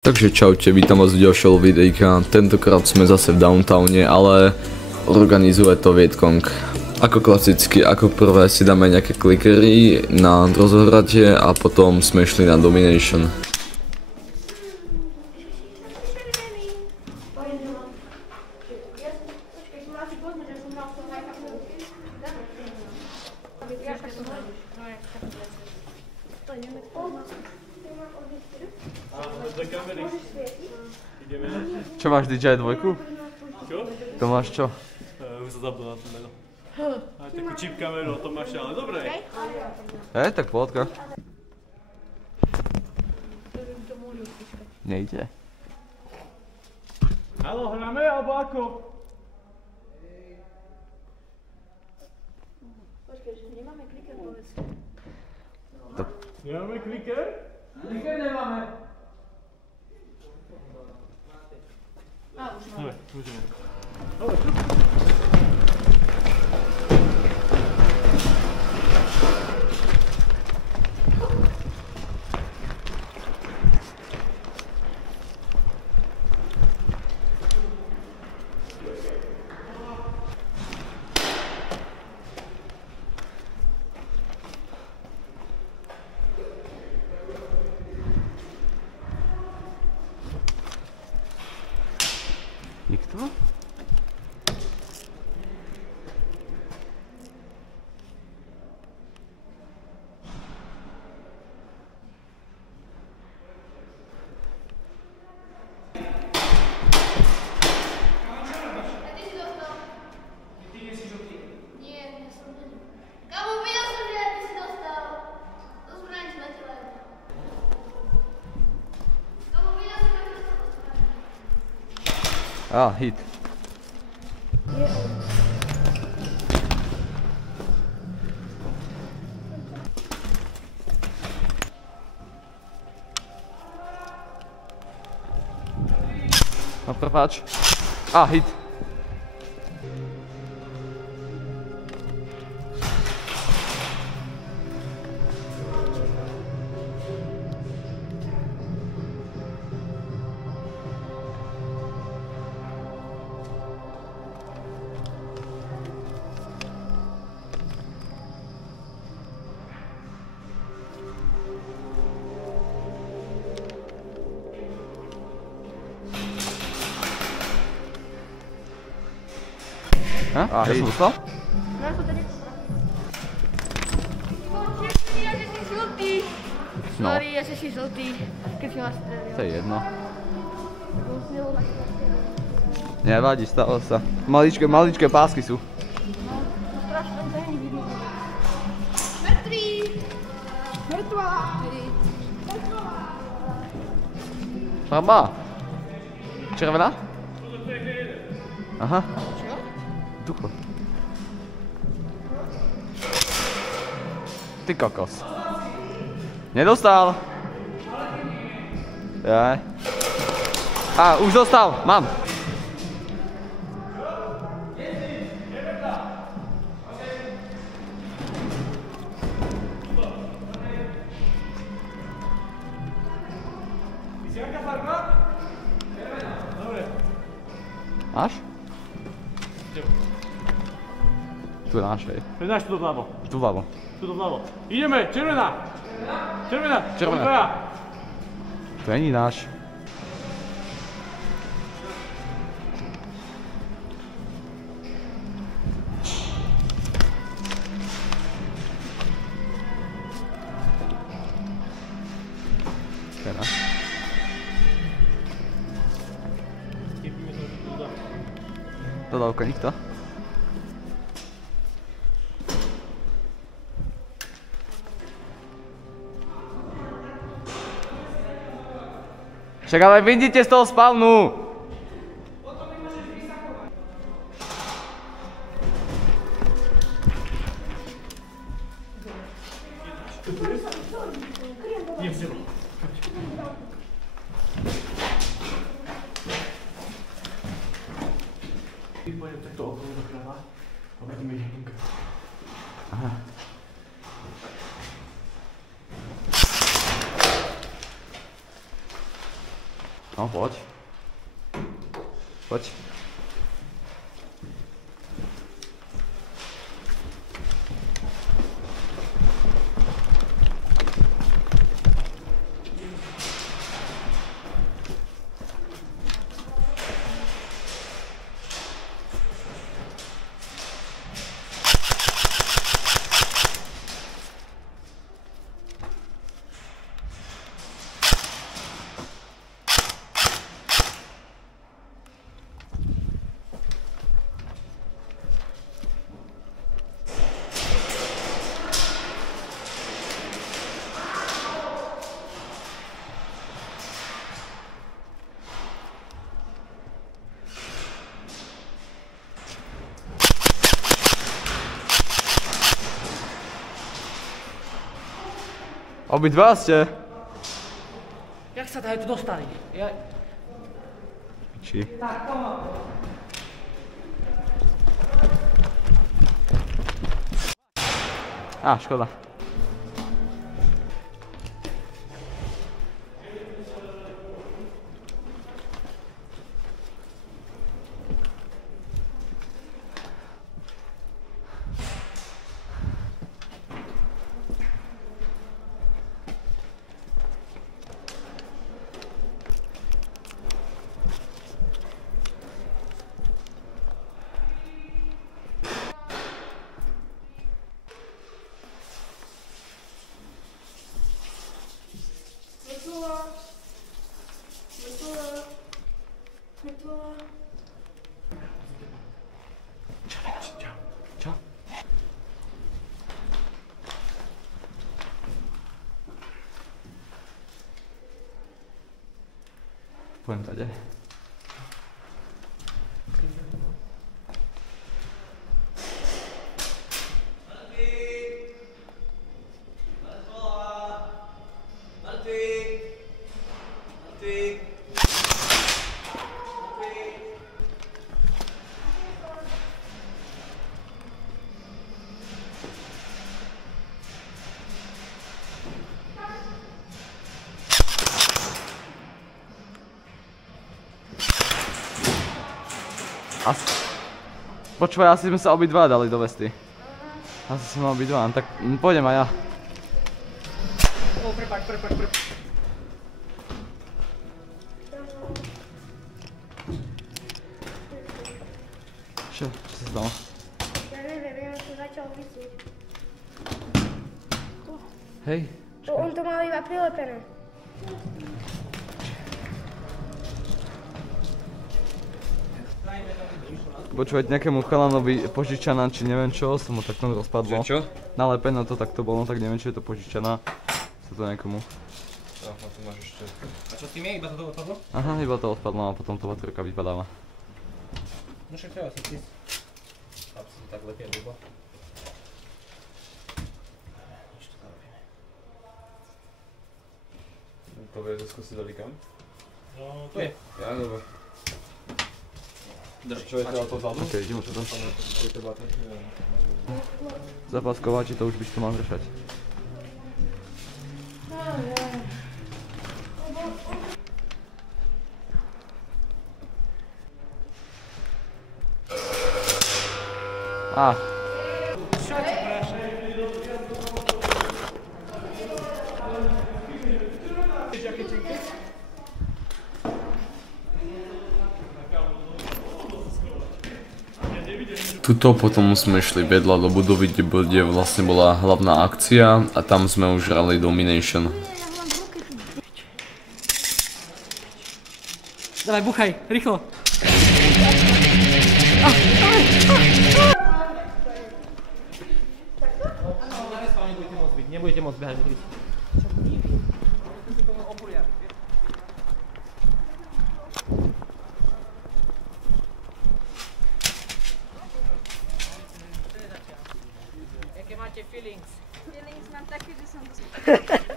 Takže čaute, vítam vás v ďalšieho videjka. Tentokrát sme zase v downtowne, ale organizuje to Vietkong. Ako klasicky, ako prvé si dáme nejaké klikery na rozohratie a potom sme išli na domination. Čo máš DJI dvojku? Čo? To máš čo? Už sa zabudol na to meno. Máš takú čip kameru, to máš ale dobre. Tak pohodka. Nejde. Haló, hráme alebo ako? Počkej, že nemáme kliker, povedz. Nemáme kliker? Kliker nemáme. Dobre, môžeme. Nikto? Hit. No prepáč. Hit. Ja som dostal? Ja som tady ja že si žltý. Sorry, ja že si žltý. Keď si ma strelil. To je jedno. Nevadí, stalo sa. Maličké pásky sú. No, strašne, to není vidno. Mŕtvý! Mŕtvá! Farba. Červená? Aha. Čo? Ducho. Ty kokos. Nedostal. Jaj. Už dostal, mám. Máš? Tu je náš, hej. Predáš tu vľavo. Tu vľavo. Tu vľavo. Ideme, červená! Červená! Červená. To není náš. To je náš. Dodávka nikto? Však ale vidíte z toho spawnu! Pojdem takto okolo do chleba a budeme jedinka. Aha. No, poď. Poď. Obidva ste? Jak sa tu dostali? Či? Škoda. Čau. Poďme tady. Počúvaj, asi sme sa obidva dali do vesty. Asi sme obidva, tak pôjdem aj ja. Prepáč. Čo sa stalo? Ja neviem, som začal vysieť. Hej. On to mal iba prilepené. Počúvať nejakému chalanovi požičaná, či neviem čo, som mu takto rozpadlo. Čo? Nalepené to takto bolo, tak neviem, či je to požičaná. Sa to niekomu. Aha, to máš ešte. A čo s tým je? Iba to odpadlo? Aha, iba to odpadlo a potom to baterka vypadáva. No však treba si prísť. Aby si tak lepie dubo. Nič to zarobíme. To vie skúsiť dali kam? No, tu je. Ja, dobre. Drž, teda to vzadu? Ok, ideme to. Zapaskovači, to už by si to mal držať. Tuto potom sme šli vedľa do budovy, kde vlastne bola hlavná akcia a tam sme už hrali Domination. Dávaj, buchaj, rýchlo. Nebudete môcť behať. Jaké máte feelings? Feelings mám také, že som dosť...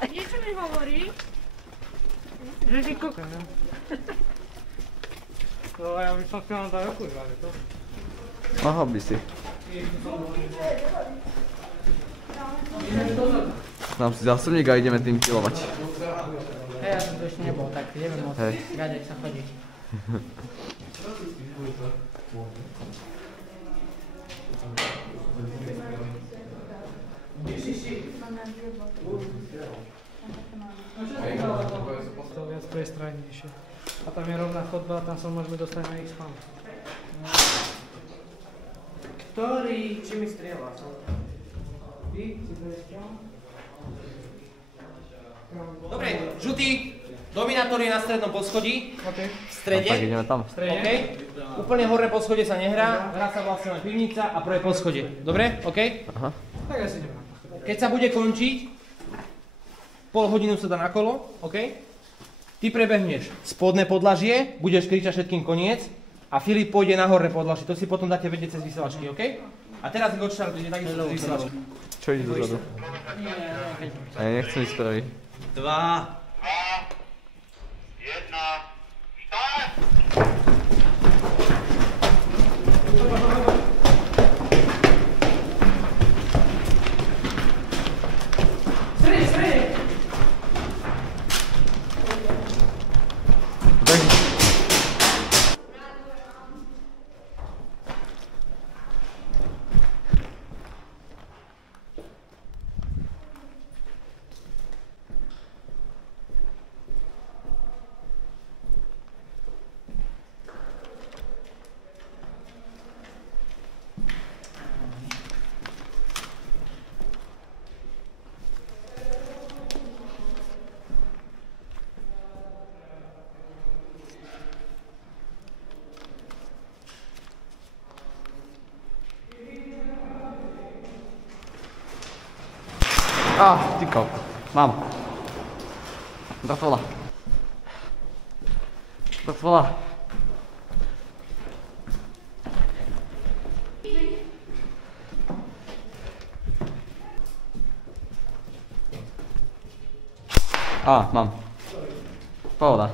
Niečo mi hovorí? Že si kúka, no. To ja by som si vám dal ruku, že to? Mohol by si. Dám si zásobník a ideme tým kilovať. Ja som tu ešte nebol, tak neviem moc. Gade sa chodí. To viac priestrojnejšie. A tam je rovná chodba a tam sa môžeme dostať na X-Fan. Ktorý? Či mi strieľa som? Ty? Si to ešte? Dobre, žltý. Dominátor je na strednom poschodí. Okay. V strede. Tak ideme tam. Okay. Úplne horné poschodie sa nehrá. Hrá sa vlastne len pivnica a prvé poschodie. Dobre? OK? Aha. Tak asi nemá. Keď sa bude končiť, pol hodinu sa dá na kolo, OK? Ty prebehneš spodné podlažie, budeš kričať všetkým koniec a Filip pôjde na horné podlažie. To si potom dáte vedieť cez vysielačky, OK? A teraz ich odštartujete takisto cez vysielačky. Čo ide dozadu? Ja nechcem ísť prvý. 2. 1. Štart! Ty kop. Mám. Mŕtvola. Mŕtvola. Mám. Pohoda.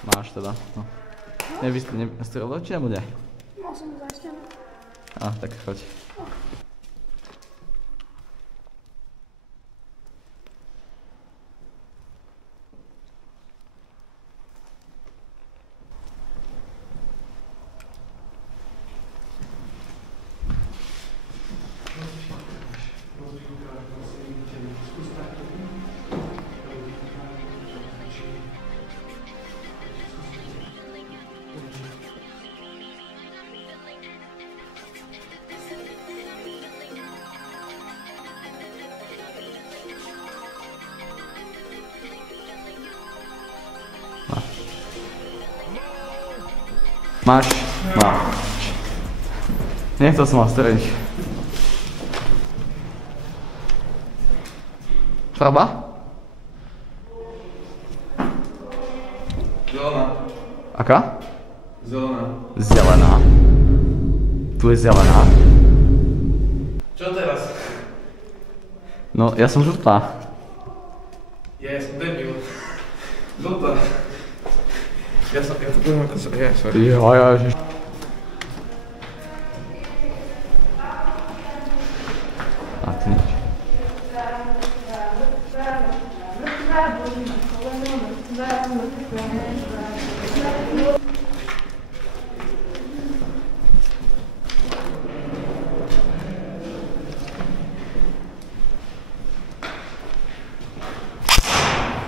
Máš teda, no. Nestrelil či nebude? Mal som zašťané. Tak choď. Máš? Mám. Nechcel som vás streliť. Farba? Zelená. Aká? Zelená. Zelená. Tu je zelená. Čo teraz? No, ja som žltá. Ja som debil. Žltá. Ja to poviem ako som, sorry. Ježiš. Ty nič.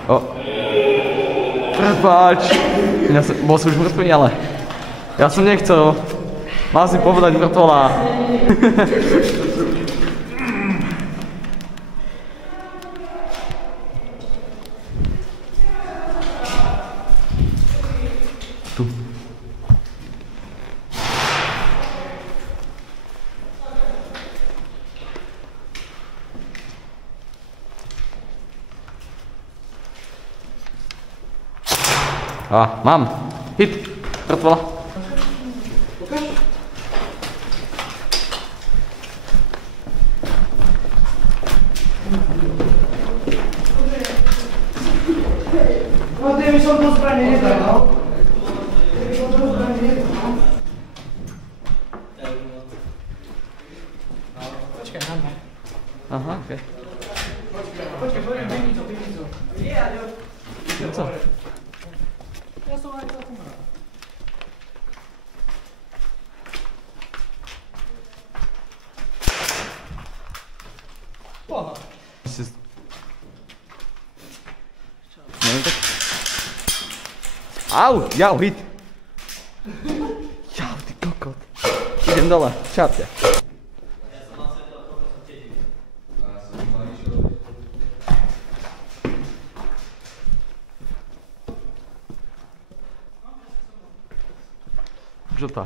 O. Prepáč. Bol som už mŕtvý, ale... Ja som nechcel. Mal si povedať mŕtvola. Tu. Mám. Hit. Mŕtvola. Ty mi som to zbranie nedal. Počkaj, máme. Aha, okej. Počkaj, poďme, pivnicu. Co? Ja som aj celkom rád. Poha. Au, jau, hit. Jau, ty kokot. Idem dole, čapte. Žltá.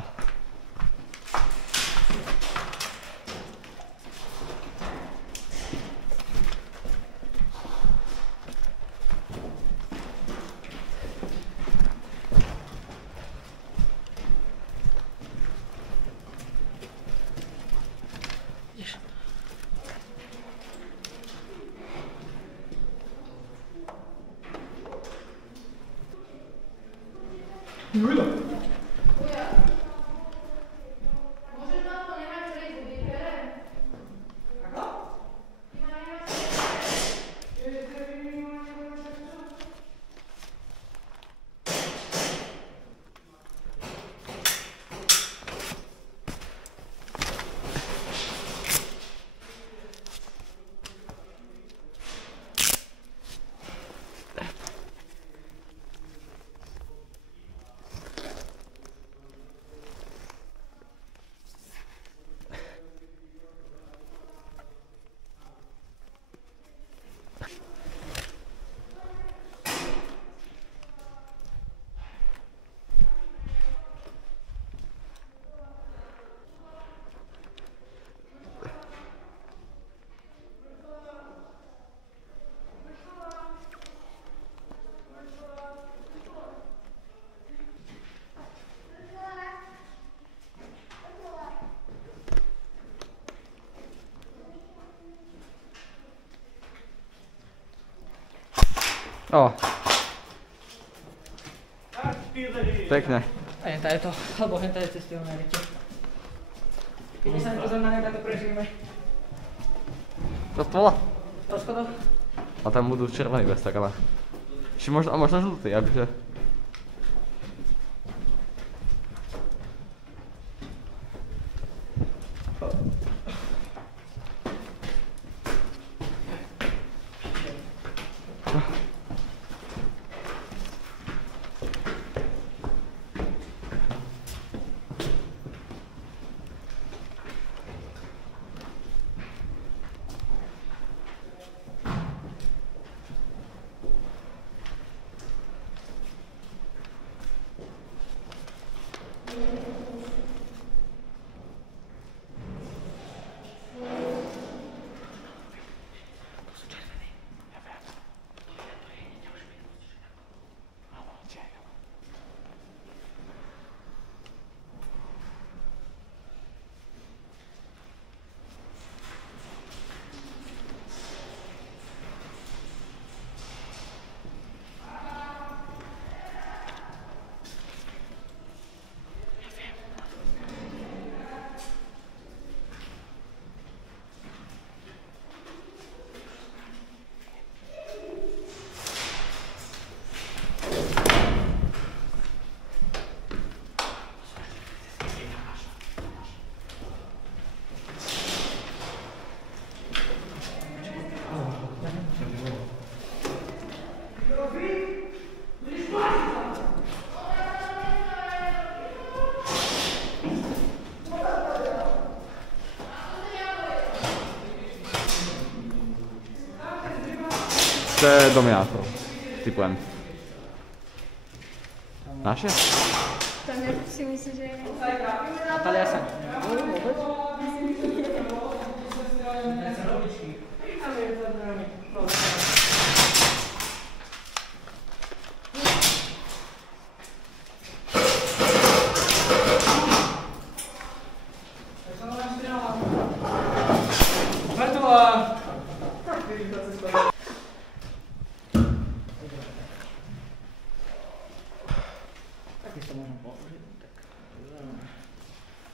O. Pekné. A henta je to, alebo henta je cestovné reče. Keď sa nepozriem na ne, tak to prežijeme. Do stola? Do schodov? A tam budú červený bez tak, ale... Či možno, a možno žlutý, akože... To je dominátor. Typujem. Naše? Tam si myslím, že je... Natália sa...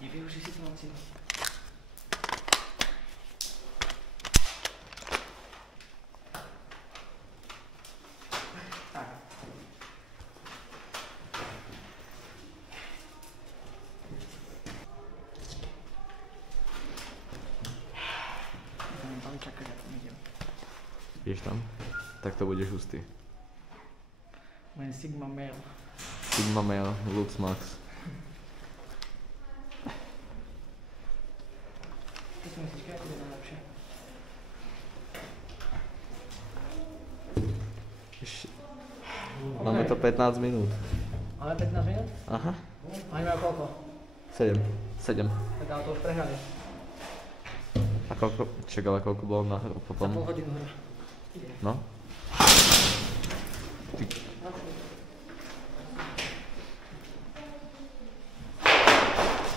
Nevyužij situáciu. Tak. Tam čakať, ako idem. Ideš tam? Tak to budeš hustý. Len Sigma Male. Sigma Male, Lux Max. Ty si myslíš, keď bude najlepšie? Máme to 15 minút. Máme 15 minút? Aha. A máme koľko? 7. Tak ale to už prehrali. A koľko? Čak, ale koľko bolo na hru Za potom? pol hodinu hra. No? Ty...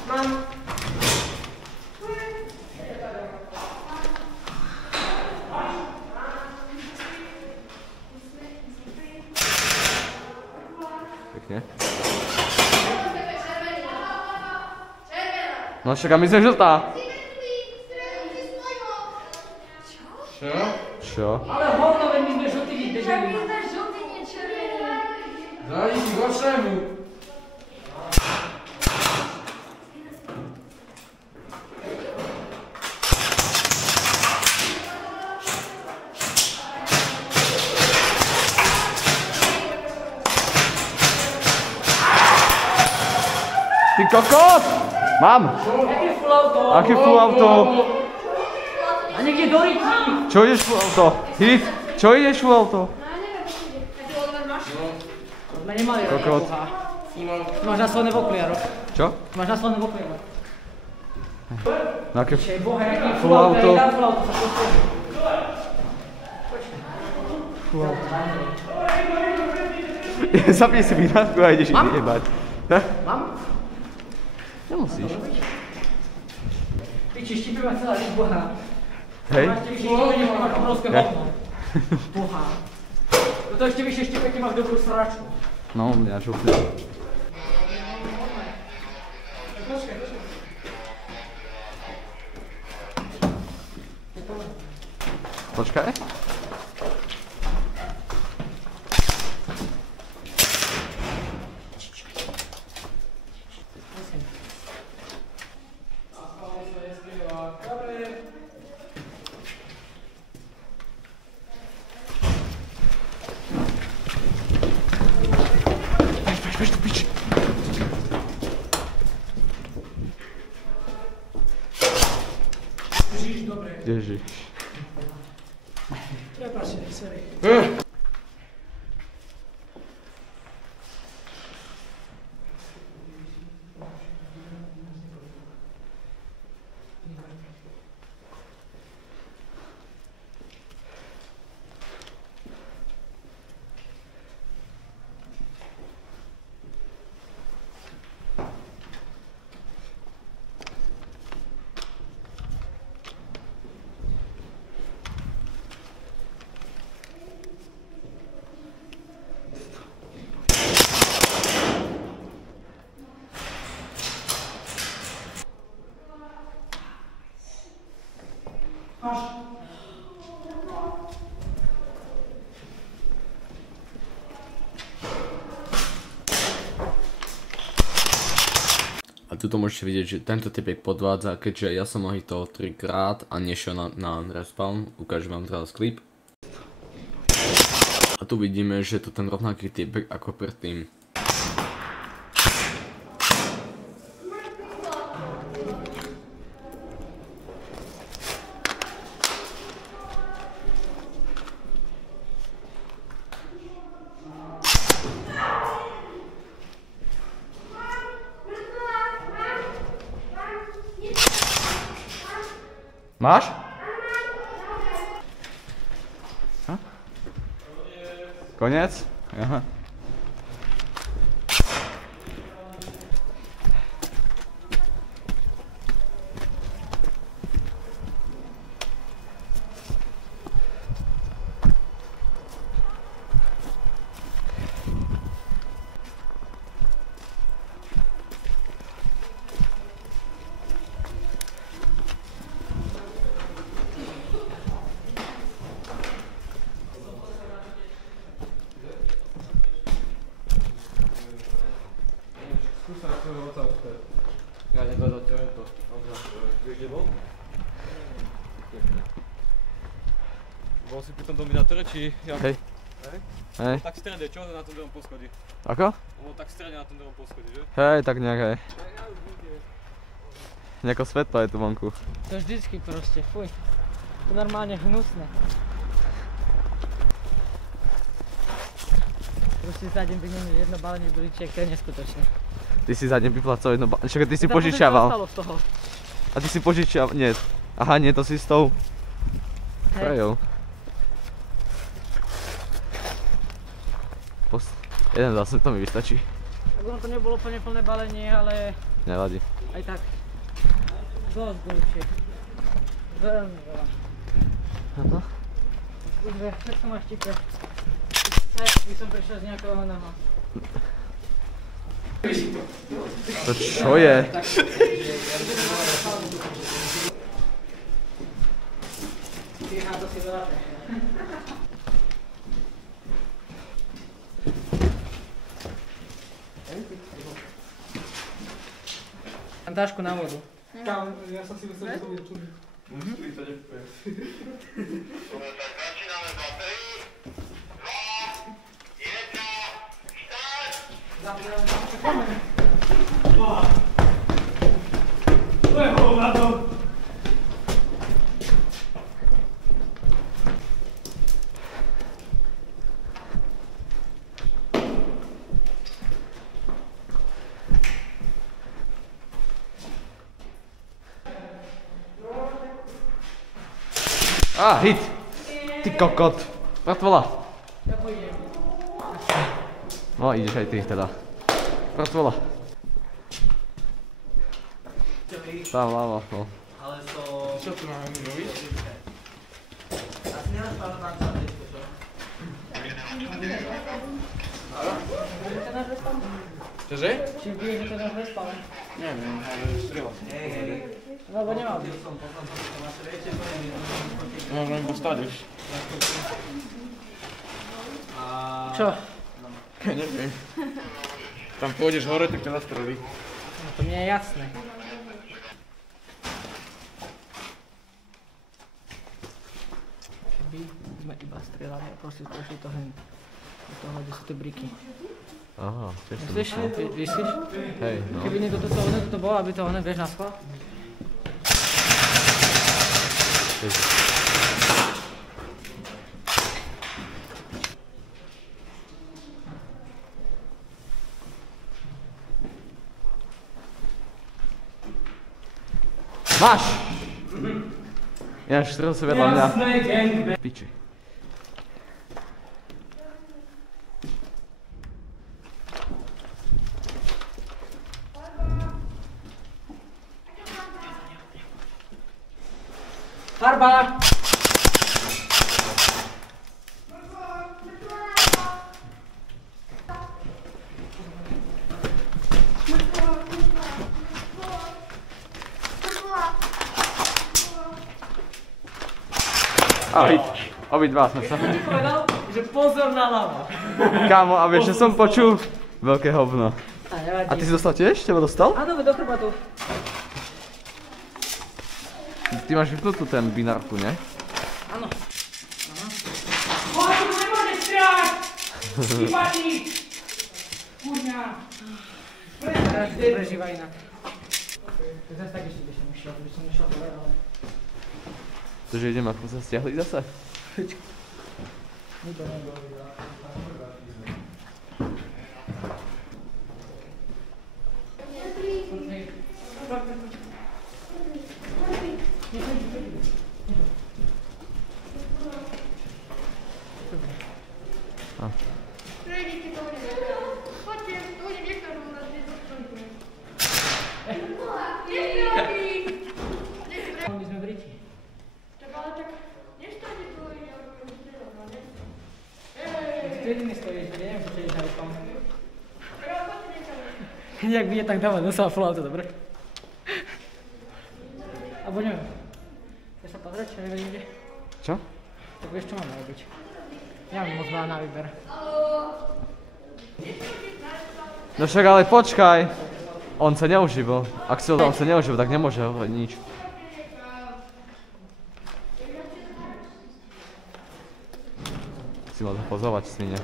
Mám. Pekne. No však a my sme žltá. Čo? Ale hovno, veď my sme žltí, bežali. Zájdeš si k vašemu. Ty kokot! Mám! Aký full auto? Aký full auto? A niekde do ryti. Čo ideš full auto? Hit? Čo ideš full auto? Sme nemali Kokot. Máš nasledné v okuliáro. Čo? Máš nasledné v okuliáro. No aké Čiže boha, jaký full auto? Ja full auto sa postavím. Zapni si vynátku a ideš ich jebať. Mám? Nemusíš. Piči, štípe ma celá riť boha. Hej. Máš ešte vyššie štipenie, máš obrovské hovno. Boha. Toto ešte vyššie štipenie máš dobrú sračku. No, mňa župne. Počkaj. Bež do piči. Držíš dobre. Ježiš. Prepáčte, sorry. A tuto môžete vidieť, že tento typek podvádza, keďže ja som ho hitol 3-krát a nešiel na respawn. Ukážem vám teraz klip. A tu vidíme, že je to ten rovnaký typek ako predtým. Máš? Koniec? Aha. Ja nevedel, čo je to. Vieš, kde bol? Bol si pri tom dominátore, či... Hej. Hej. Tak v strede, čo? Na tom druhom poschodí. Ako? Bolo tak v strede na tom druhom poschodí, že? Hej, tak nejak hej. Nejako svetlo je tu vonku. To vždycky proste, fuj. To normálne hnusné. Proste za deň vymenil jedno balenie bulíčiek, to je neskutočné. Ty si za deň vyplacal jedno čakaj, ty si požičiaval. A ty si požičiaval, nie. Aha, nie, to si s tou Frejou. Jeden zase, to mi vystačí. Tak ono to nebolo úplne plné balenie, ale Nevadí. aj tak. Dosť bulíčiek. Veľmi veľa. Aha. Už všetko máš tipe. Aj by som prišiel z nejakého oného. To čo je? To si veľa. Mám dášku na vodu. Ja som si myslel, že to bude čudný. Tak začíname za 3, 2, 1, štart! Hit! Ty kokot! Mŕtvola! Ja pôjdem. No, ideš aj ty teda. Mŕtvola. Tam ľavo, no. Ale to... Čo tu máme mluviť? Asi nemáš pána tanca, vieš čo? Čože? Či bije, že to dáš vespal? Neviem, ale strela. Lebo nemal by. Môžem iba stať už. Čo? Neviem. Tam pôjdeš hore, tak ťa zastrelí. No to mne je jasné. Keby sme iba strelali a proste prešli to hen. Do toho, kde sú tie briky. Aha, tiež som Myslíš? myslel. Myslíš? Hej, no. Keby niekto toto bolo, aby to ono, vieš, na schvál? Máš! Ináč strel si vedľa mňa. Piči. Farba! Ahoj. Obidva sme sa. Povedal, že pozor na hlavu. Kámo, a vieš, že som počul? Veľké hovno. A nevadí. A ty si dostal tiež? Teba dostal? Áno, do chrbatu. Ty máš vypnutú ten binárku, ne? Áno. Boha, tu nemôžeš strieľať! Vypadni! Kurňa! Prežíva inak. Zase tak ešte by som išiel dole, ale... Tože idem, ako sa stiahli zase? Nikto nebol. tu jediný stojíš, ja neviem, čo je na respawn. Jak bije, tak dáva dosa falloutu, dobre? Alebo neviem. Chceš sa pozrieť, čo nevedím kde? Čo? Tak vieš, čo máme robiť. Ja mám moc veľa na výber. No však ale počkaj. On sa neužíval. Ak si on sa neužíval, tak nemôže hovoriť nič. Si mal pozovať svine.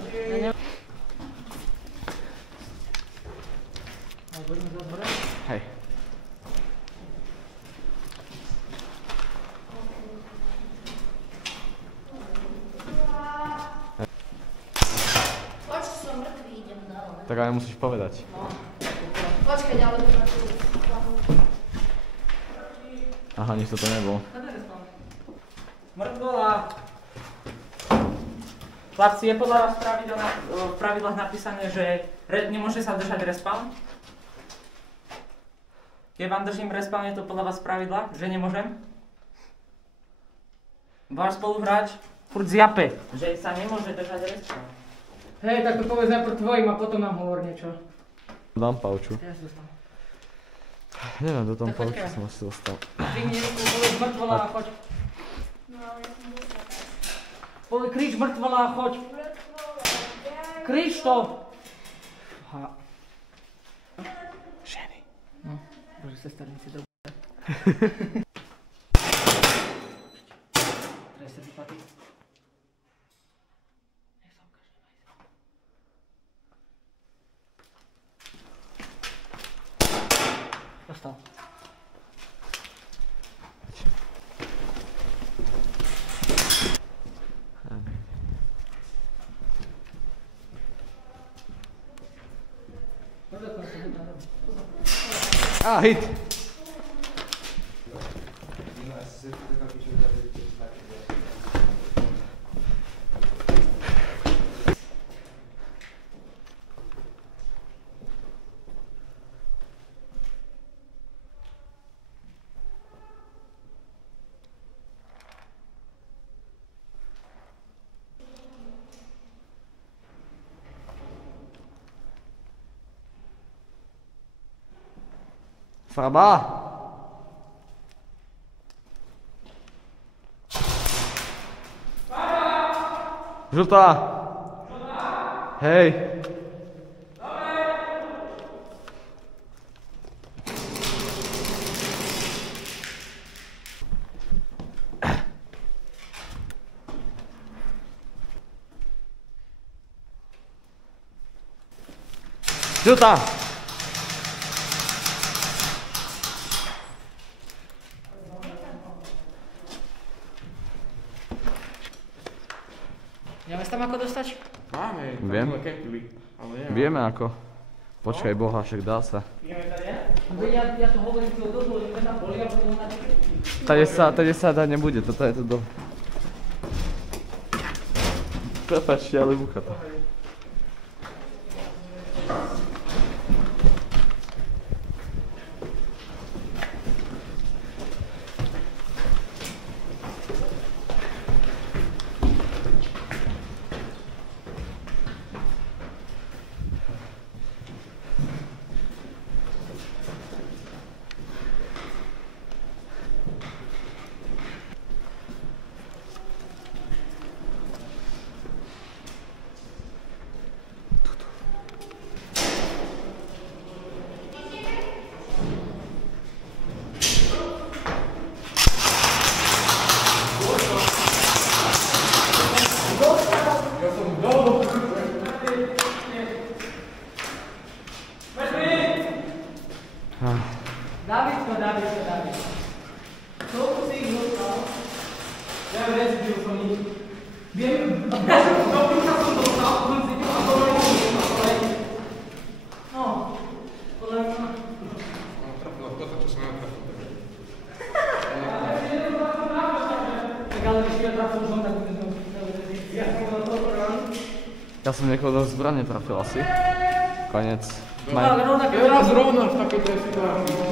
Hej. Poď, som mŕtvý, idem dole. Tak ale musíš povedať. Počkaj, ďalej to na tú. Aha, nič to nebol. Mŕtvola. Chlapci, je podľa vás v pravidlách napísané, že nemôže sa držať respawn? Keď vám držím respawn, je to podľa vás v pravidlách, že nemôžem? Váš spoluhráč furt zjape, že sa nemôže držať respawn. Hej, tak to povedz najprv tvojim a potom nám hovor niečo. Dám pauču. Ja si dostal. Neviem, do tom Tak pauču počkaj. som asi dostal. Zvihni ruku, povedz mŕtvola a choď. Krič mŕtvola a choď. Krič to. Aha. Ženy. No, bože, sesternici, do Treba sa vyplatiť. Dostal. Á, hit! Farba! Žltá! Hej! Žltá! Nemáš tam ako dostať? Máme, tam Viem. sme kempili, ale neviem. Vieme ako. Počkaj boha, však dá sa. Ja to hovorím celú dobu, lebo tam boli a potom na Tady sa dať nebude, toto je to do... Prepačte, ale bucha to. Davidko. Koľko si ich dostal? Ja rezbil som ich. Viem, do pícha som dostal, som si tým a podľa mňa som dostal. No, podľa mňa. Trafilo toto, čo som netrafil. Tak ale když ja trafil som, tak budem ja som bol toho prván. Ja som niekoho do zbrane trafil asi. Konec. No, tak rovnaké. Raz rovno v takejto situácii.